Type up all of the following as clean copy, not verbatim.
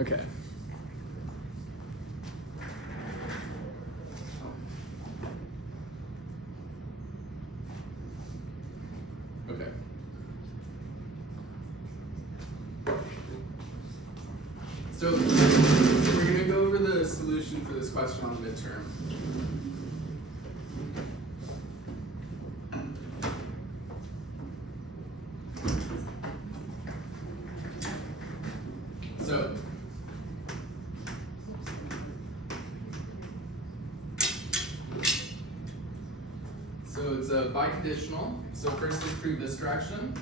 Okay. Okay. So we're going to go over the solution for this question on the midterm. So it's a biconditional. So first let's prove this direction.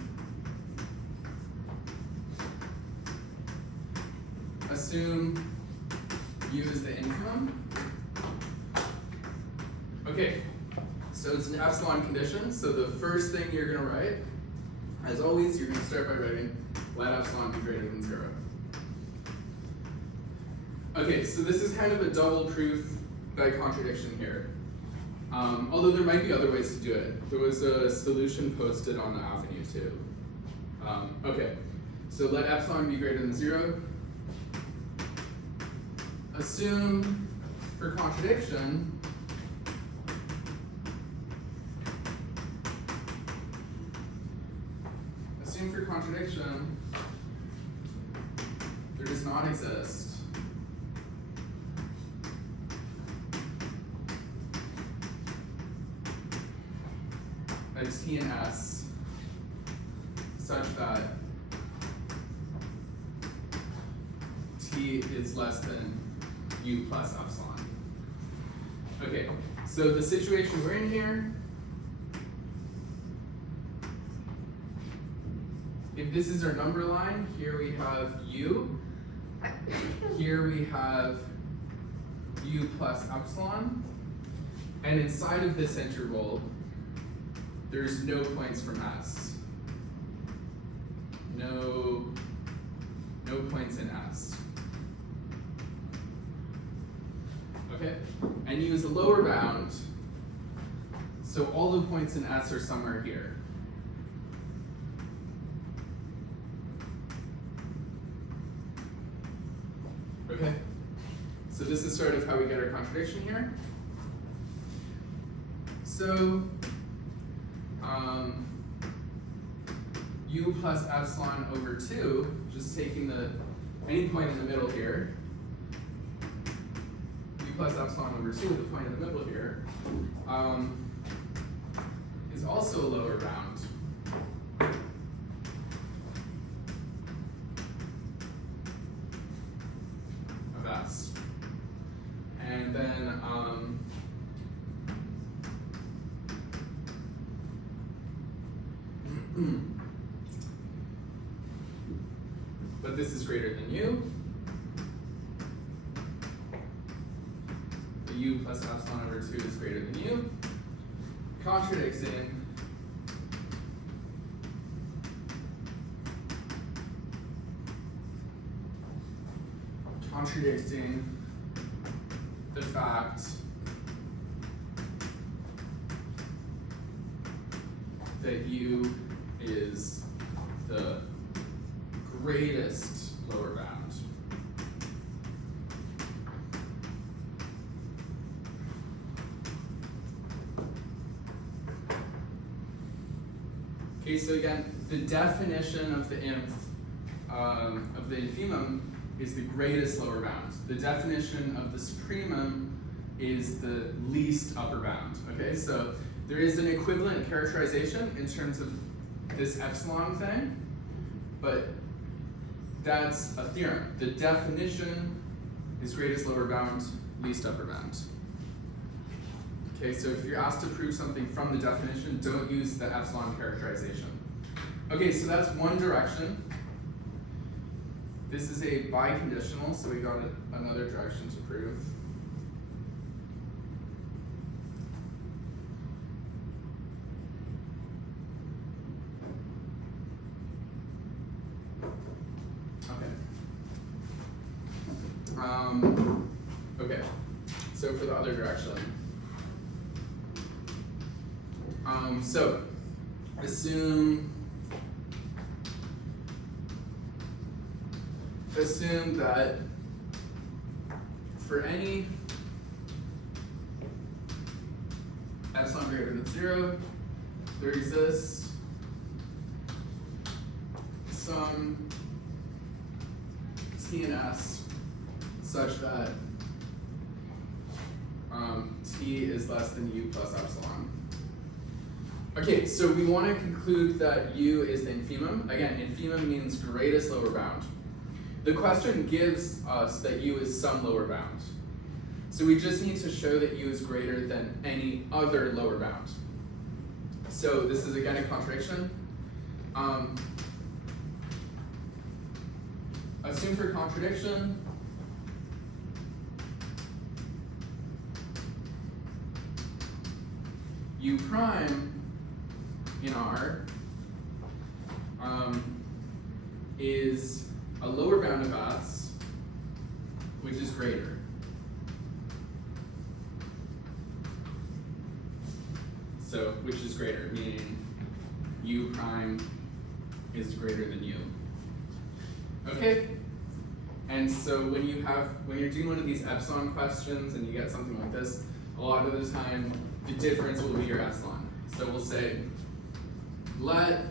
Assume U is the infimum. Okay, so it's an epsilon condition. So the first thing you're going to write, as always, you're going to start by writing let epsilon be greater than 0. Okay, so this is kind of a double proof by contradiction here. Although there might be other ways to do it. There was a solution posted on the Avenue too. Okay, so let epsilon be greater than 0. Assume for contradiction there does not exist a T and S such that T is less than U plus epsilon. Okay, so the situation we're in here, if this is our number line, here we have U, here we have U plus epsilon, and inside of this interval, there's no points from S. No points in S. Okay, and U is a lower bound, so all the points in S are somewhere here. Okay, so this is sort of how we get our contradiction here. So, U plus epsilon over 2, just taking any point in the middle here, U plus epsilon over 2, the point in the middle here, is also a lower bound. Of S. And then, but this is greater than U. The U plus epsilon over 2 is greater than U. Contradicting the fact that U is the greatest lower bound. Okay, so again, the definition of the infimum is the greatest lower bound. The definition of the supremum is the least upper bound. Okay, so there is an equivalent characterization in terms of this epsilon thing, but that's a theorem. The definition is greatest lower bound, least upper bound. Okay, so if you're asked to prove something from the definition, don't use the epsilon characterization. Okay, so that's one direction. This is a biconditional, so we got another direction to prove. Okay, so for the other direction. So assume assume that for any epsilon greater than 0, there exists some t and s such that t is less than u plus epsilon. Okay, so we want to conclude that u is the infimum. Again, infimum means greatest lower bound. The question gives us that u is some lower bound. So we just need to show that u is greater than any other lower bound. So this is again a contradiction. Assume for contradiction, u prime in R is a lower bound of S, which is greater. So, which is greater, meaning u prime is greater than u. Okay? And so when you're doing one of these epsilon questions and you get something like this, a lot of the time the difference will be your epsilon. So we'll say, let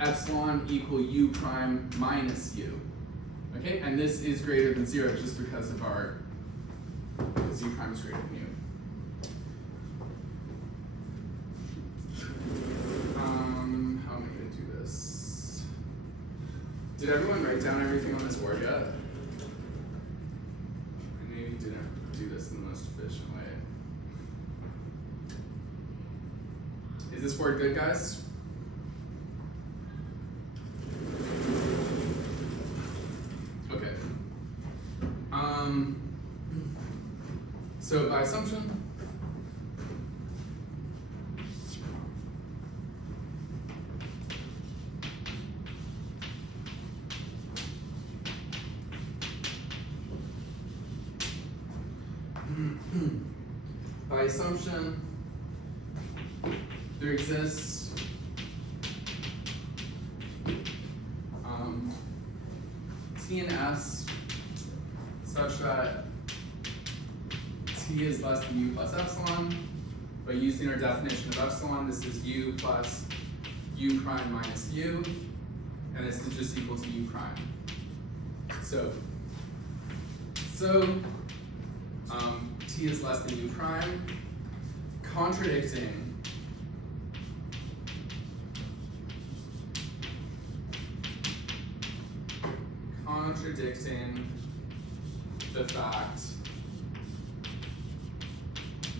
epsilon equal u prime minus u. Okay, and this is greater than 0 just because u prime is greater than u. How am I going to do this? Did everyone write down everything on this board yet? I maybe didn't do this in the most efficient way. Is this board good, guys? Okay. So by assumption, there exists t and s such that t is less than u plus epsilon. By using our definition of epsilon, this is u plus u prime minus u, and this is just equal to u prime. So t is less than u prime, contradicting the fact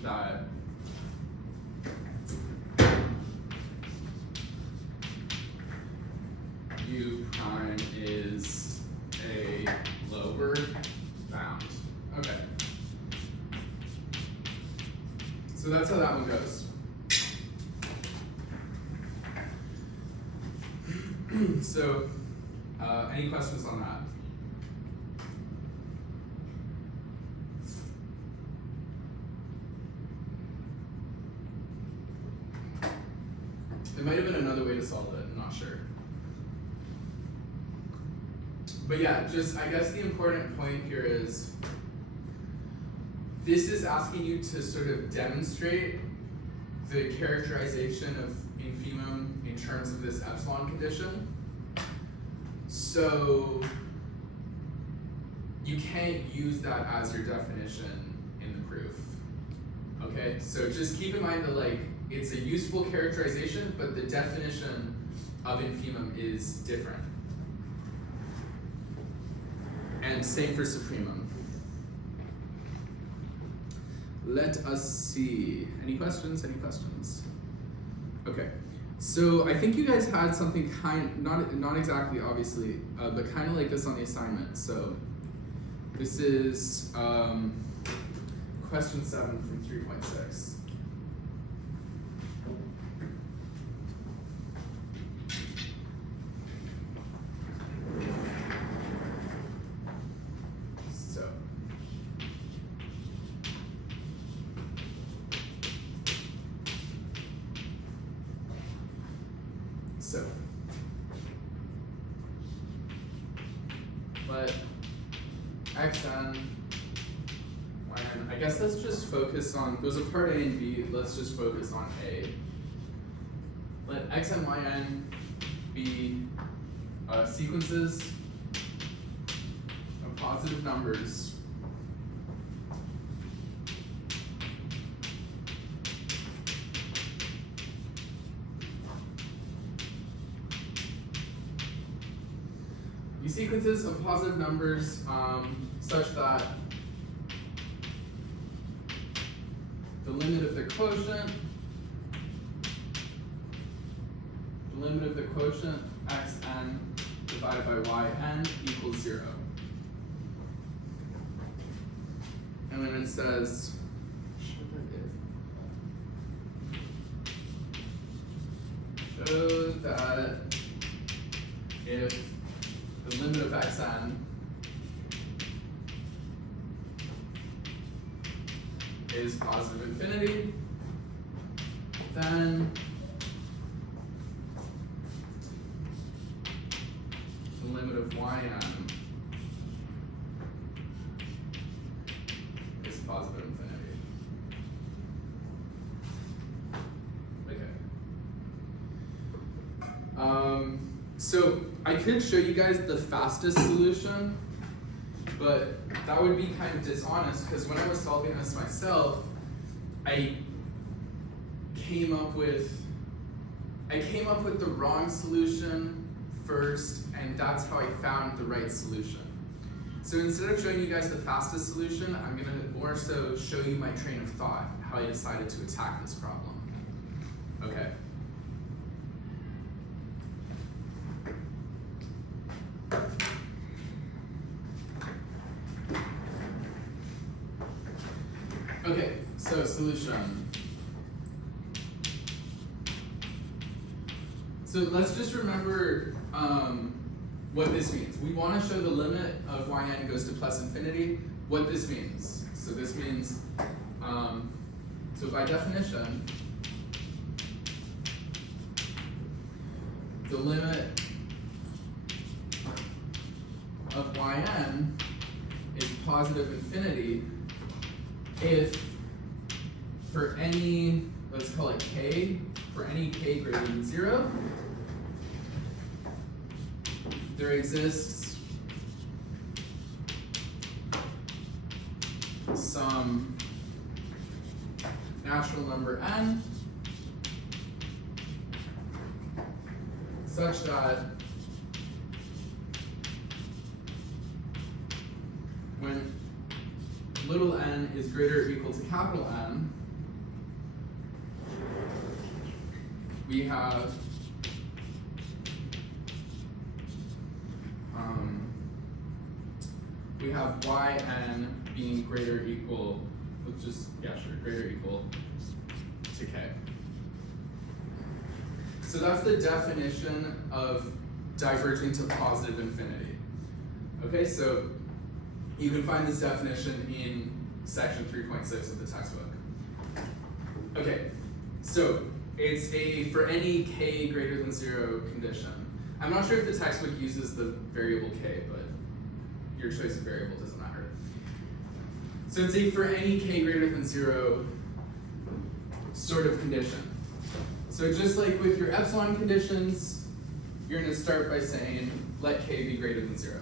that u prime is a lower bound. Okay. So that's how that one goes. So, any questions on that? There might have been another way to solve it, I'm not sure. But yeah, just I guess the important point here is this is asking you to sort of demonstrate the characterization of infimum in terms of this epsilon condition. So you can't use that as your definition in the proof. Okay, so just keep in mind that like it's a useful characterization, but the definition of infimum is different. And same for supremum. Let us see. Any questions? Any questions? Okay. So I think you guys had something not exactly obviously, but kind of like this on the assignment. So this is question 7 from 3.6. let xn, yn, I guess let's just focus on, those are part A and B, let's just focus on A. Let xn, yn be sequences of positive numbers sequences of positive numbers such that the limit of the quotient xn divided by yn equals 0. And then it says, show that if the limit of xn is positive infinity, then the limit of yn is positive infinity. Okay. So I could show you guys the fastest solution, but that would be kind of dishonest because when I was solving this myself, I came up with the wrong solution first, and that's how I found the right solution. So instead of showing you guys the fastest solution, I'm going to more so show you my train of thought, how I decided to attack this problem. Okay. Okay, so solution. So let's just remember what this means. We want to show the limit of yn goes to plus infinity. What this means. So this means, so by definition, the limit of yn is positive infinity if for any, let's call it k, for any k greater than 0, there exists some natural number n such that when little n is greater or equal to capital N, we have yn being greater or equal, let's just, yeah, sure, greater or equal to k. So that's the definition of diverging to positive infinity. Okay, so you can find this definition in section 3.6 of the textbook. Okay, so it's a for any k greater than 0 condition. I'm not sure if the textbook uses the variable k, but your choice of variable doesn't matter. So it's a for any k greater than 0 sort of condition. So just like with your epsilon conditions, you're going to start by saying let k be greater than 0.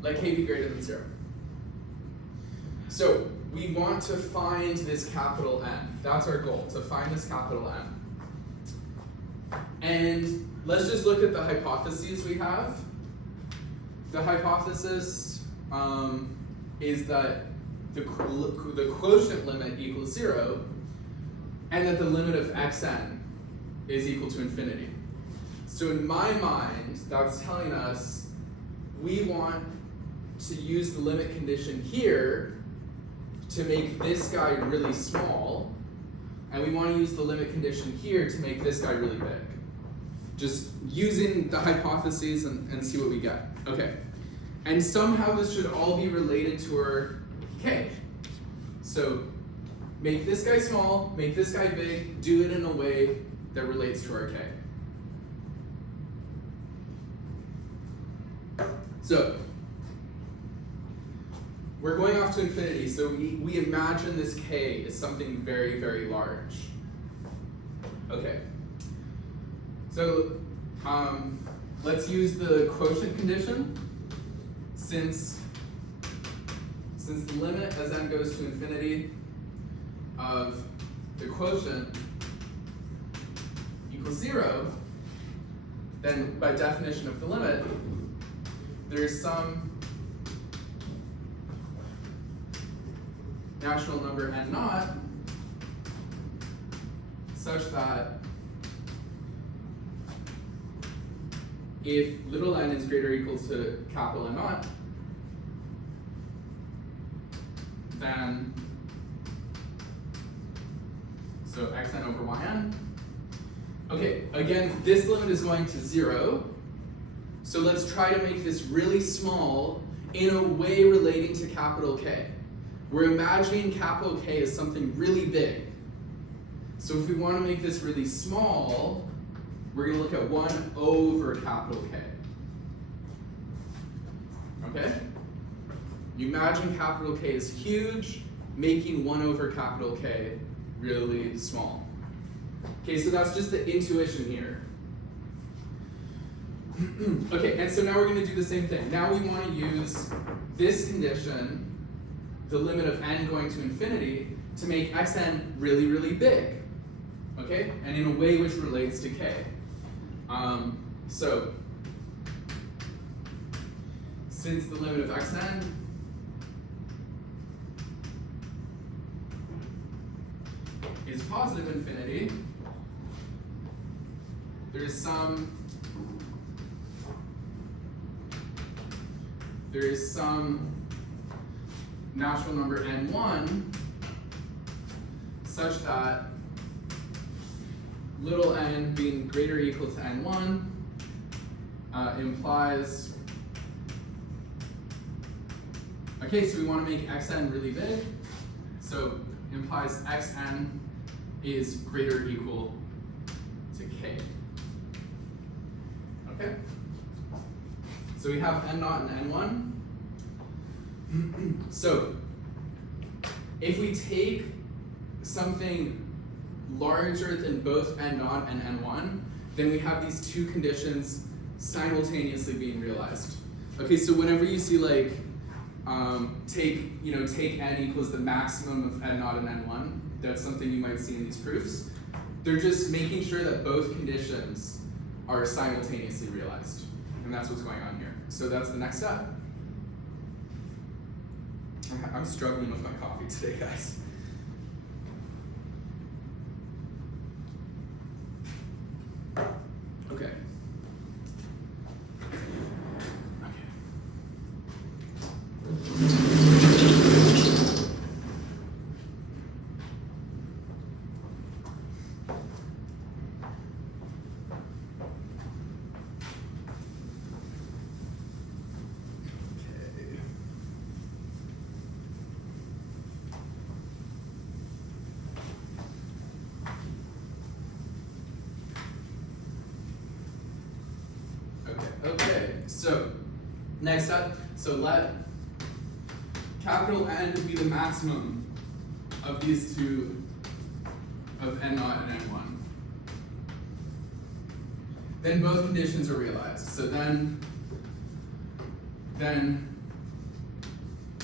Let k be greater than 0. So we want to find this capital N. That's our goal, to find this capital N. And let's just look at the hypotheses we have. The hypothesis is that the quotient limit equals 0, and that the limit of xn is equal to infinity. So in my mind, that's telling us we want to use the limit condition here to make this guy really small, and we want to use the limit condition here to make this guy really big. Just using the hypotheses and see what we get. Okay, and somehow this should all be related to our k. So make this guy small, make this guy big, do it in a way that relates to our k. So, we're going off to infinity, so we imagine this k is something very, very large. Okay. So, let's use the quotient condition. Since the limit as n goes to infinity of the quotient equals 0, then by definition of the limit, there's some natural number n naught such that if little n is greater or equal to capital N naught, then so xn over yn. Okay, again, this limit is going to 0. So let's try to make this really small in a way relating to capital K. We're imagining capital K as something really big. So if we want to make this really small, we're going to look at 1 over capital K. Okay? You imagine capital K is huge, making 1 over capital K really small. Okay, so that's just the intuition here. Okay, and so now we're going to do the same thing. Now we want to use this condition, the limit of n going to infinity, to make xn really, really big. Okay, and in a way which relates to k. So, since the limit of xn is positive infinity, there is some natural number n1 such that little n being greater or equal to n1 implies, okay, so we want to make xn really big, so implies xn is greater or equal to k. Okay? So we have n naught and n1. So if we take something larger than both n naught and n1, then we have these two conditions simultaneously being realized. Okay, so whenever you see like take n equals the maximum of n naught and n1, that's something you might see in these proofs. They're just making sure that both conditions are simultaneously realized. And that's what's going on here. So that's the next step. I'm struggling with my coffee today, guys. Okay. Okay, so next up, so let capital N be the maximum of these two, of n naught and n1. Then both conditions are realized. So then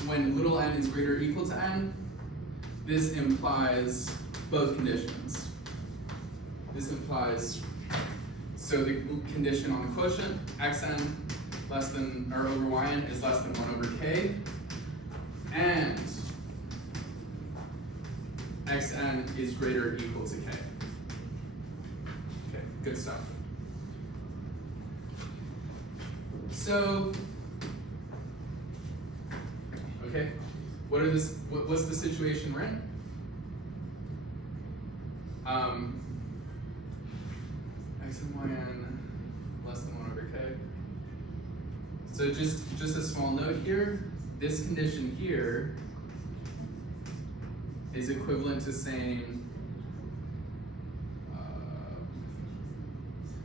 when little n is greater or equal to n, this implies both conditions. This implies, so the condition on the quotient, xn less than or over yn is less than 1 over k, and xn is greater or equal to k. Okay, good stuff. So, okay, what's the situation we're in? X and yn less than 1 over k. So just a small note here, this condition here is equivalent to saying,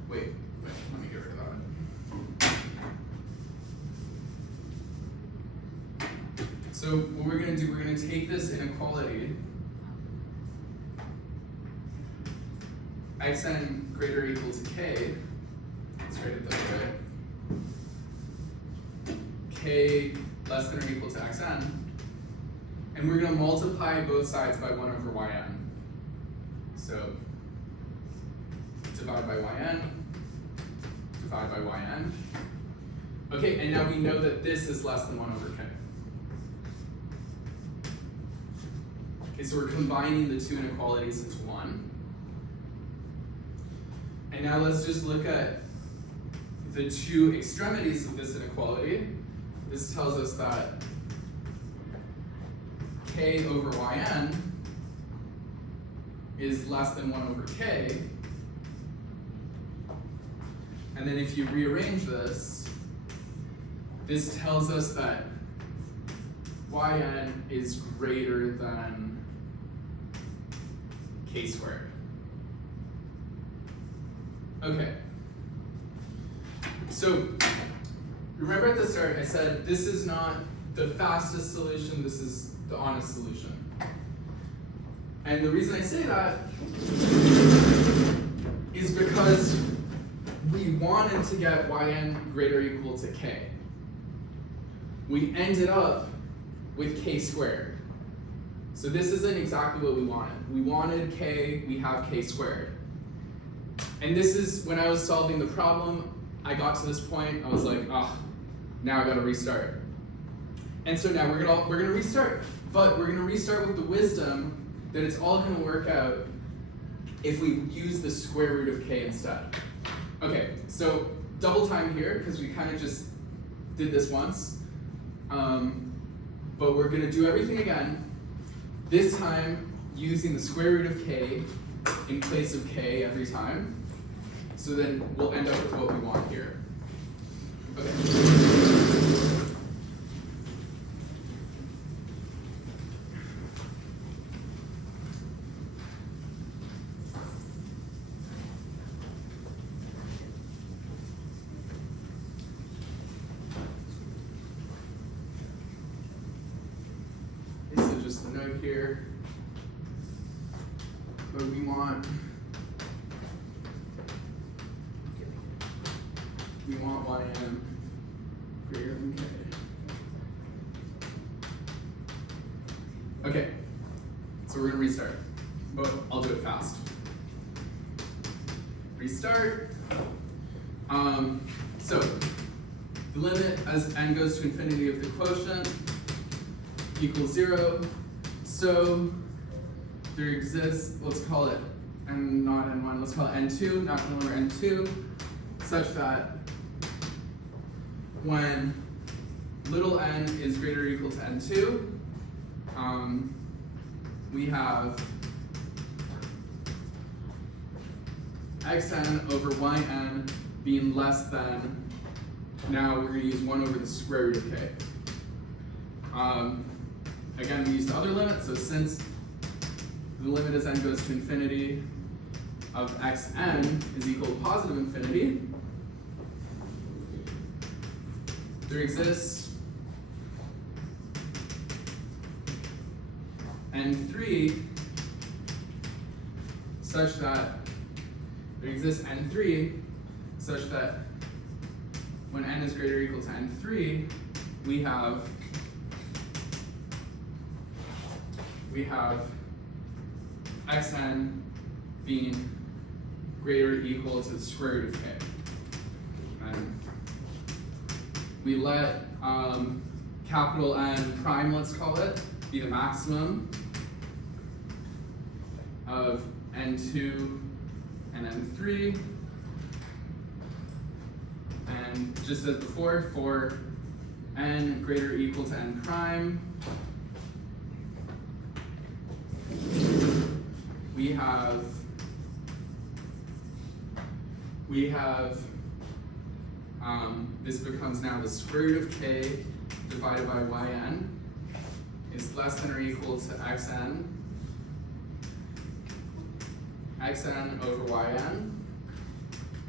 wait, let me get rid of that. So what we're going to do, we're going to take this inequality, xn greater or equal to k, let's write it that way, k less than or equal to xn, and we're going to multiply both sides by 1 over yn. So divide by yn, divide by yn. Okay, and now we know that this is less than 1 over k. Okay, so we're combining the two inequalities into one. And now let's just look at the two extremities of this inequality. This tells us that k over yn is less than 1 over k. And then if you rearrange this, this tells us that yn is greater than k squared. Okay. So remember at the start I said this is not the fastest solution, this is the honest solution. And the reason I say that is because we wanted to get yn greater or equal to k. We ended up with k squared. So this isn't exactly what we wanted. We wanted k, we have k squared. And this is, when I was solving the problem, I got to this point, I was like, now I gotta restart. And so now we're gonna restart. But we're gonna restart with the wisdom that it's all gonna work out if we use the square root of k instead. Okay, so double time here, because we kind of just did this once. But we're gonna do everything again. This time, using the square root of k in place of k every time. So then we'll end up with what we want here. Okay. So just the note here. But we want yn greater than k. Okay, so we're gonna restart, but I'll do it fast. Restart. So the limit as n goes to infinity of the quotient equals 0. So there exists, let's call it n, not n1, let's call it n2, natural number n2, such that when little n is greater or equal to n2, we have xn over yn being less than, now we're going to use 1 over the square root of k. Again, we use the other limit, so since the limit as n goes to infinity of xn is equal to positive infinity, there exists n3 such that when n is greater or equal to n3, we have xn being greater or equal to the square root of k. And we let capital N prime, let's call it, be the maximum of n2 and n3. And just as before, for n greater or equal to n prime, we have this becomes now the square root of k divided by yn is less than or equal to xn xn over yn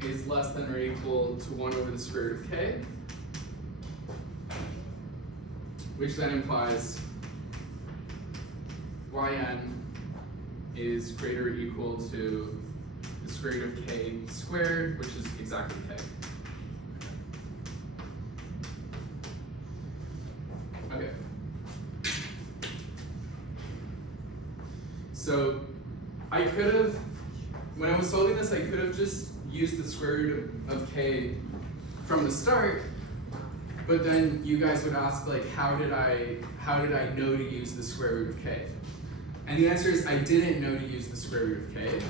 is less than or equal to 1 over the square root of k, which then implies yn is greater or equal to the square root of k squared, which is exactly k. Okay. So I could have, when I was solving this, I could have just used the square root of k from the start, but then you guys would ask, like, how did I know to use the square root of k? And the answer is I didn't know to use the square root of k.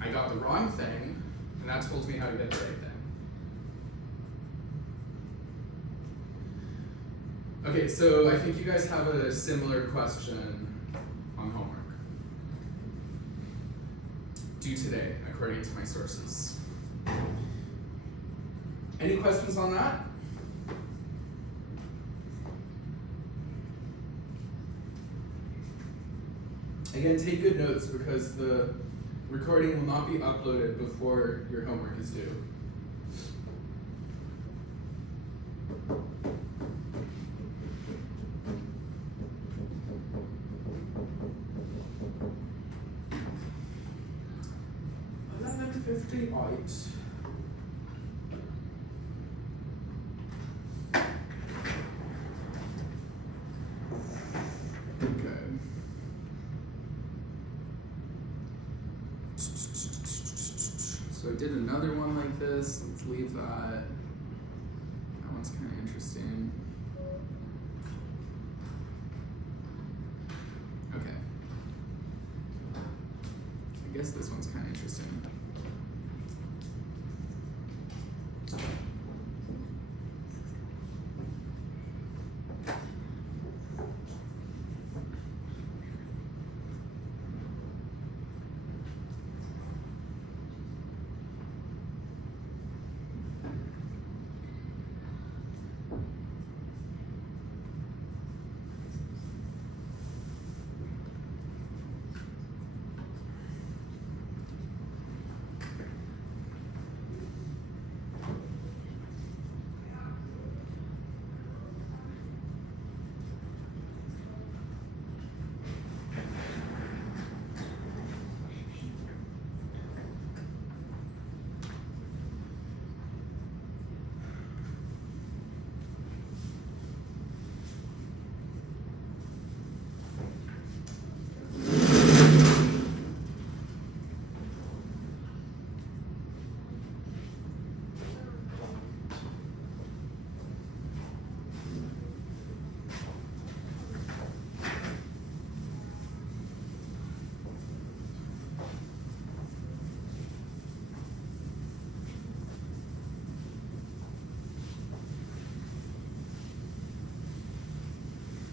I got the wrong thing, and that told me how to get the right thing. Okay, so I think you guys have a similar question on homework. Due today, according to my sources. Any questions on that? Again, take good notes because the recording will not be uploaded before your homework is due. So I did another one like this. Let's leave that. That one's kind of interesting. Okay. I guess this one's kind of interesting.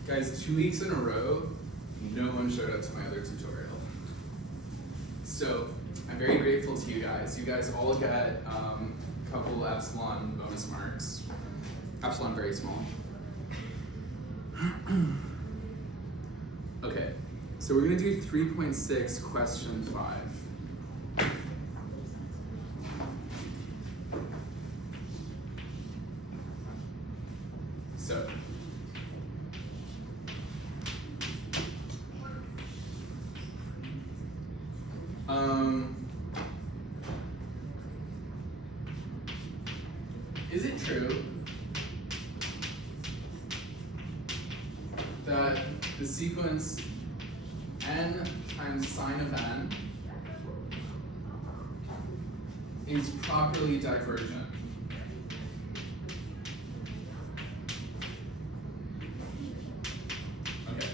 Guys, 2 weeks in a row, no one showed up to my other tutorial. So I'm very grateful to you guys. You guys all get a couple epsilon bonus marks. Epsilon very small. Okay, so we're gonna do 3.6 question 5. So, is it true that the sequence n times sine of n is properly divergent? Okay.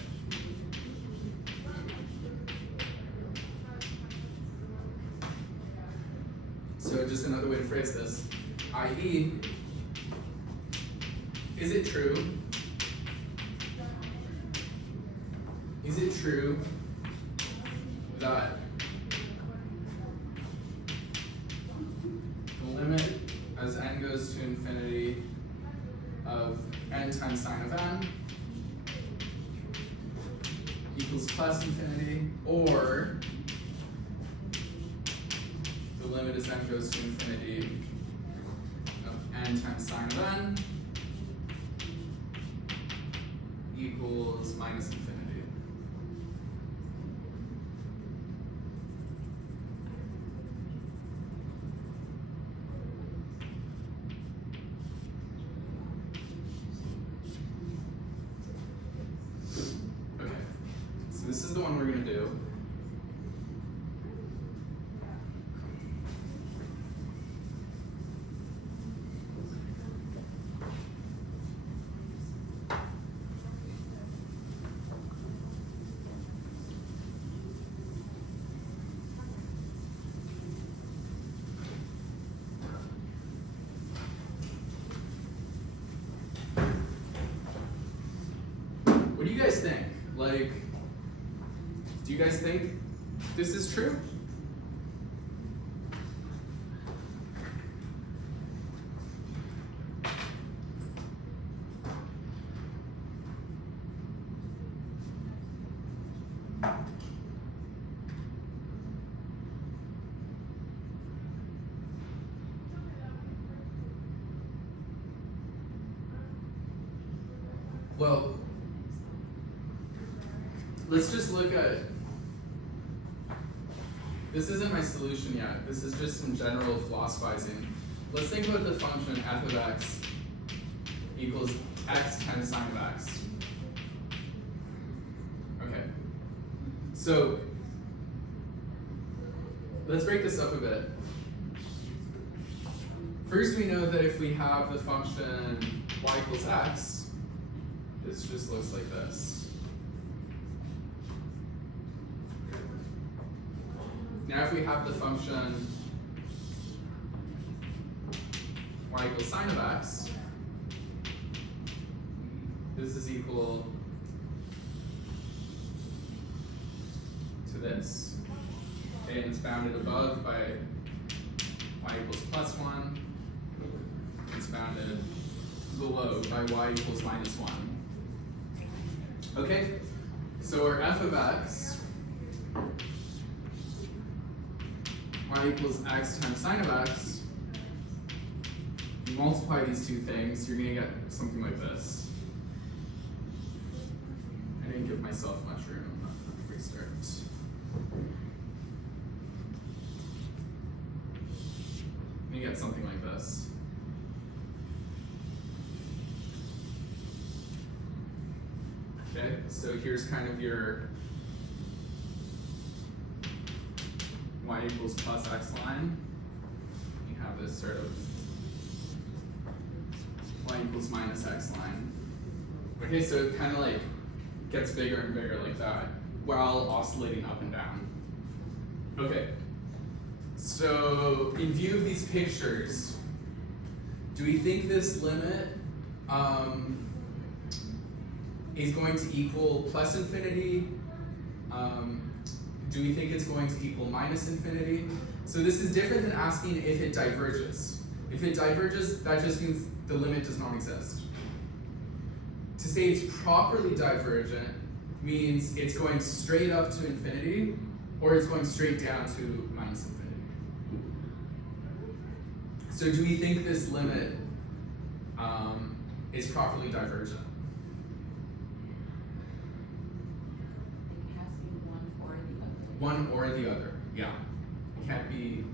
So just another way to phrase this, i.e., is it true? Is it true that the limit as n goes to infinity of n times sine of n equals plus infinity, or limit as n goes to infinity of n times sine of n equals minus infinity. Okay, so this is the one we're going to do. What do you guys think? Like, do you guys think this is true? Well, let's just look at, this isn't my solution yet, this is just some general philosophizing. Let's think about the function f of x equals x times sine of x. Okay, so let's break this up a bit. First, we know that if we have the function y equals x, this just looks like this. Now if we have the function y equals sine of x, this is equal to this. Okay, and it's bounded above by y equals plus 1. It's bounded below by y equals minus 1. Okay, so our f of x, y equals x times sine of x, you multiply these two things, you're going to get something like this. I didn't give myself much room. Restart. You get something like this. Okay, so here's kind of your y equals plus x line. You have this sort of y equals minus x line. Okay, so it kind of like gets bigger and bigger like that while oscillating up and down. Okay, so in view of these pictures, do we think this limit is going to equal plus infinity? Do we think it's going to equal minus infinity? So this is different than asking if it diverges. If it diverges, that just means the limit does not exist. To say it's properly divergent means it's going straight up to infinity, or it's going straight down to minus infinity. So do we think this limit is properly divergent? One or the other, yeah. It can't be,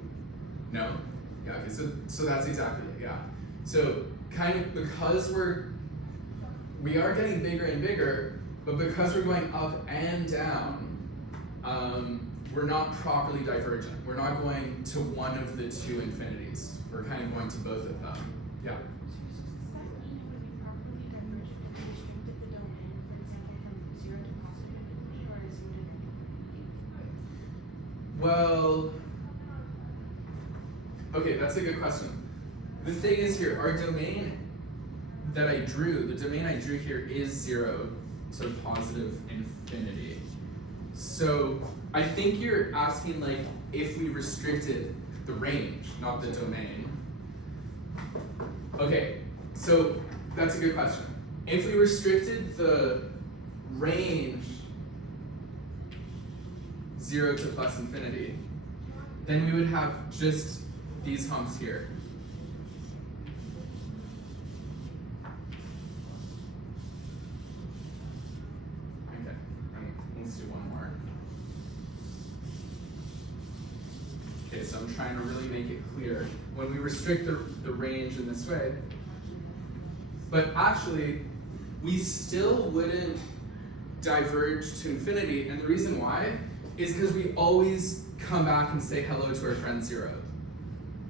no. Yeah, okay, so that's exactly it, yeah. So kind of because we are getting bigger and bigger, but because we're going up and down, we're not properly divergent. We're not going to one of the two infinities. We're kind of going to both of them, yeah. Well, okay, that's a good question. The thing is here, our domain that I drew, the domain I drew here is 0 to positive infinity. So I think you're asking like if we restricted the range, not the domain. Okay, so that's a good question. If we restricted the range 0 to plus infinity, then we would have just these humps here. Okay, let's do one more. Okay, so I'm trying to really make it clear. When we restrict the range in this way, but actually, we still wouldn't diverge to infinity, and the reason why is because we always come back and say hello to our friend 0.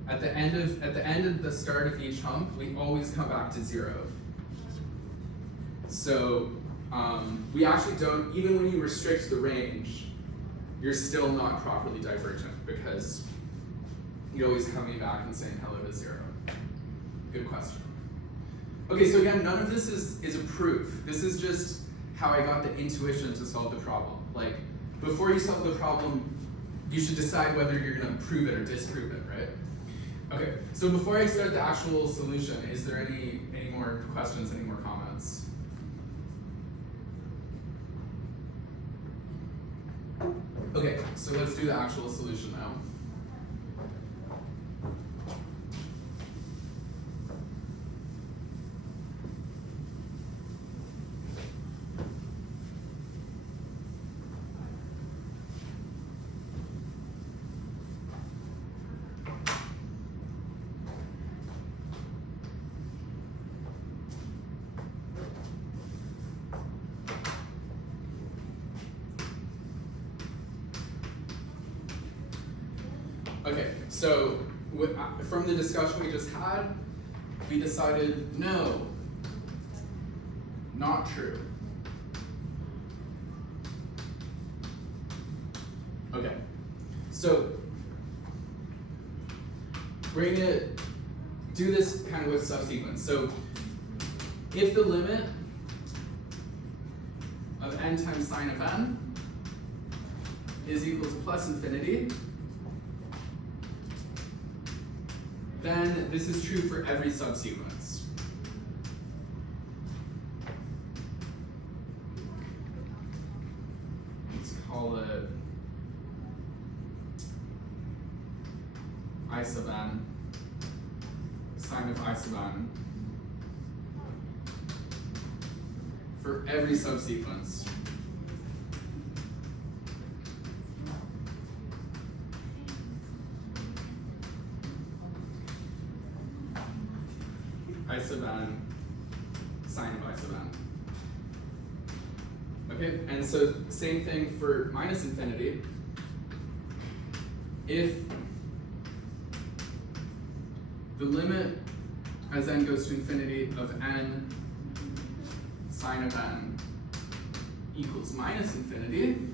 At the end of the start of each hump, we always come back to 0. So we actually don't, even when you restrict the range, you're still not properly divergent because you're always coming back and saying hello to 0. Good question. Okay, so again, none of this is a proof. This is just how I got the intuition to solve the problem. Like, before you solve the problem, you should decide whether you're gonna prove it or disprove it, right? Okay, so before I start the actual solution, is there any more questions, any more comments? Okay, so let's do the actual solution now. Okay, so from the discussion we just had, we decided no, not true. Okay, so we're gonna do this kind of with subsequence. So if the limit of n times sine of n is equal to plus infinity, then this is true for every subsequence. Let's call it I sub n, sine of I sub n, for every subsequence. I sub n, sine of I sub n. Okay, and so same thing for minus infinity. If the limit as n goes to infinity of n sine of n equals minus infinity,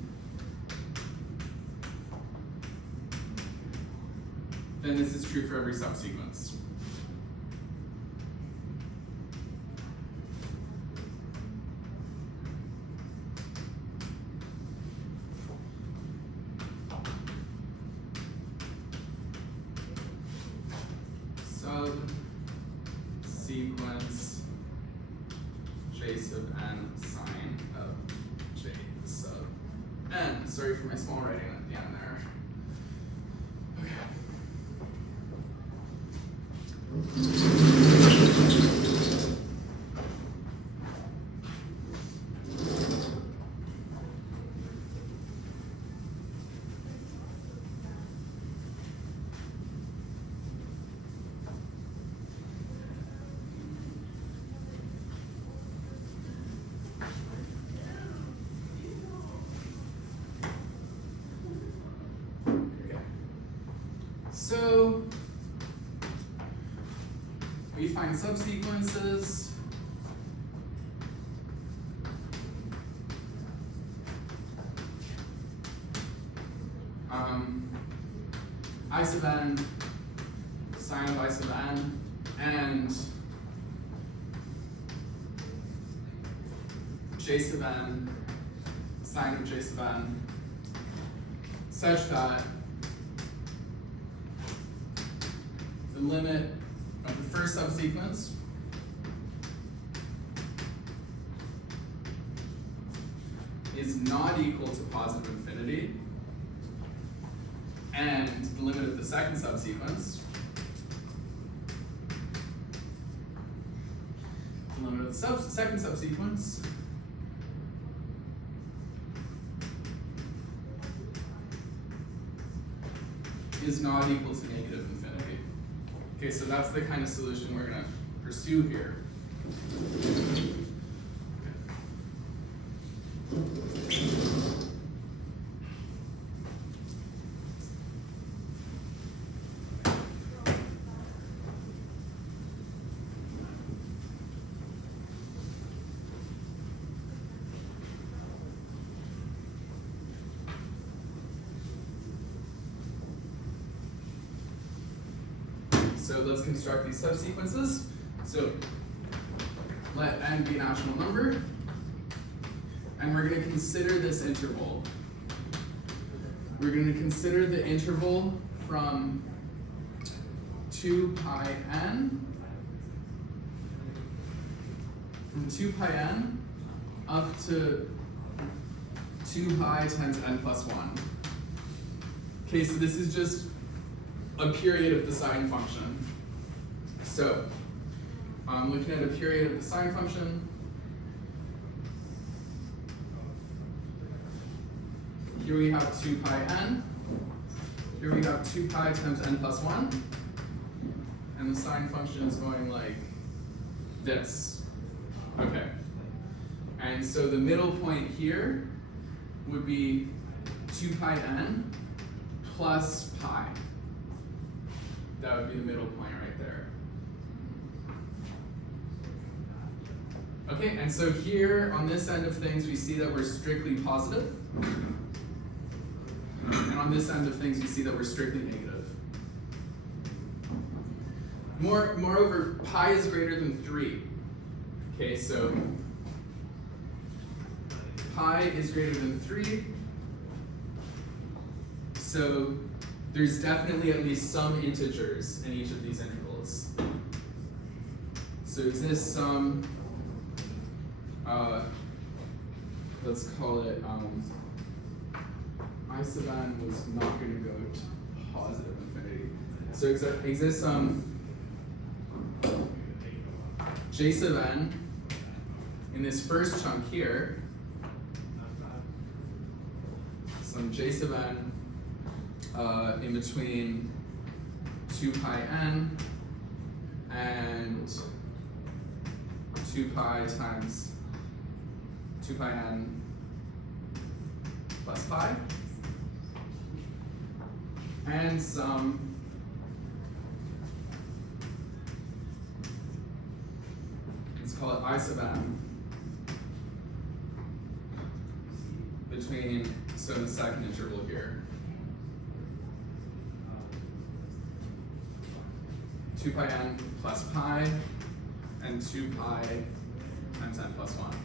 then this is true for every subsequence. Sequence j sub n sine of j sub n. Sorry for my small writing at the end there. So we find subsequences. I sub n, sine of I sub n, and j sub n, sine of j sub n, such that the limit of the first subsequence is not equal to positive infinity, and the limit of the second subsequence. The limit of the second subsequence is not equal to negative infinity. Okay, so that's the kind of solution we're going to pursue here. So let's construct these subsequences. So let n be a natural number, and we're going to consider this interval. We're going to consider the interval from 2 pi n, up to 2 pi times n plus 1. Okay, so this is just a period of the sine function. So I'm looking at a period of the sine function. Here we have 2 pi n. Here we have 2 pi times n plus 1. And the sine function is going like this. Okay. And so the middle point here would be 2 pi n plus pi. That would be the middle point right there. Okay, and so here on this end of things, we see that we're strictly positive. And on this end of things, we see that we're strictly negative. Moreover, pi is greater than 3. Okay, so pi is greater than 3. So there's definitely at least some integers in each of these intervals. So exists some, let's call it, I sub n was not going to go to positive infinity. So exists some j sub n in this first chunk here, some j sub n in between 2 pi n and 2 pi times 2 pi n plus pi, and some let's call it I sub n between, so in the second interval here, 2 pi n plus pi and 2 pi times n plus 1.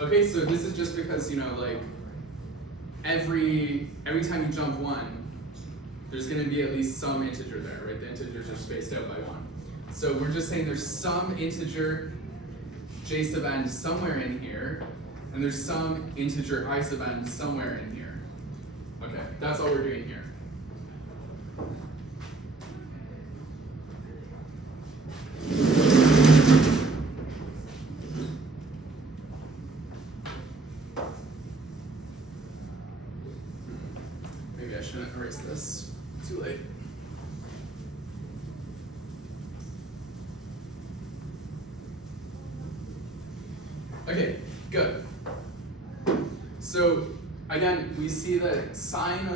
Okay, so this is just because, you know, like every time you jump 1, there's going to be at least some integer there, right? The integers are spaced out by 1. So we're just saying there's some integer j sub n somewhere in here, and there's some integer I sub n somewhere in here. Okay, that's all we're doing here. Maybe I shouldn't erase this. Too late. Okay, good. So again, we see that sine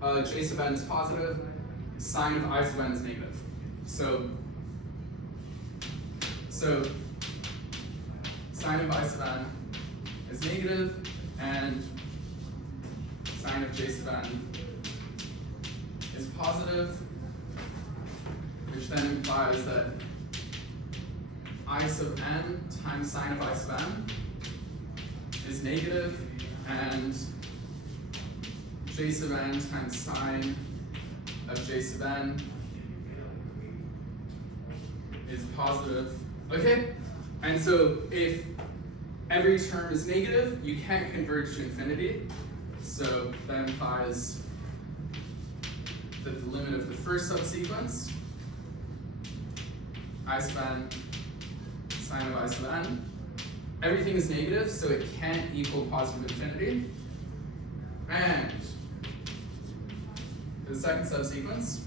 of j sub n is positive, sine of I sub n is negative. So sine of I sub n is negative, and sine of j sub n is positive, which then implies that I sub n times sine of I sub n is negative, and j sub n times sine of j sub n is positive. Okay? And so if every term is negative, you can't converge to infinity. So that implies that the limit of the first subsequence, I sub n, sine of I sub n, everything is negative, so it can't equal positive infinity. And for the second subsequence,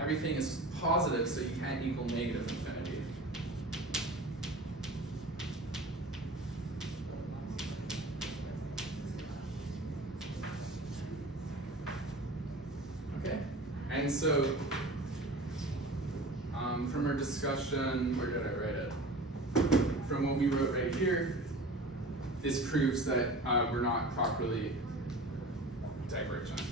everything is positive, so you can't equal negative infinity. Okay, and so from our discussion, where did I write it? From what we wrote right here, this proves that we're not properly divergent.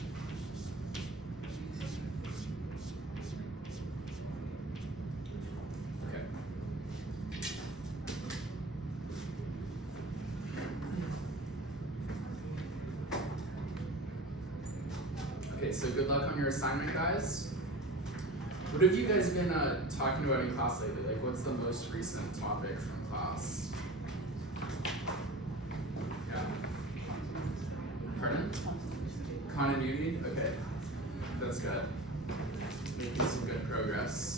Okay, so good luck on your assignment, guys. What have you guys been talking about in class lately? Like, what's the most recent topic from class? Yeah. Pardon? Continuity? Okay. That's good. Making some good progress.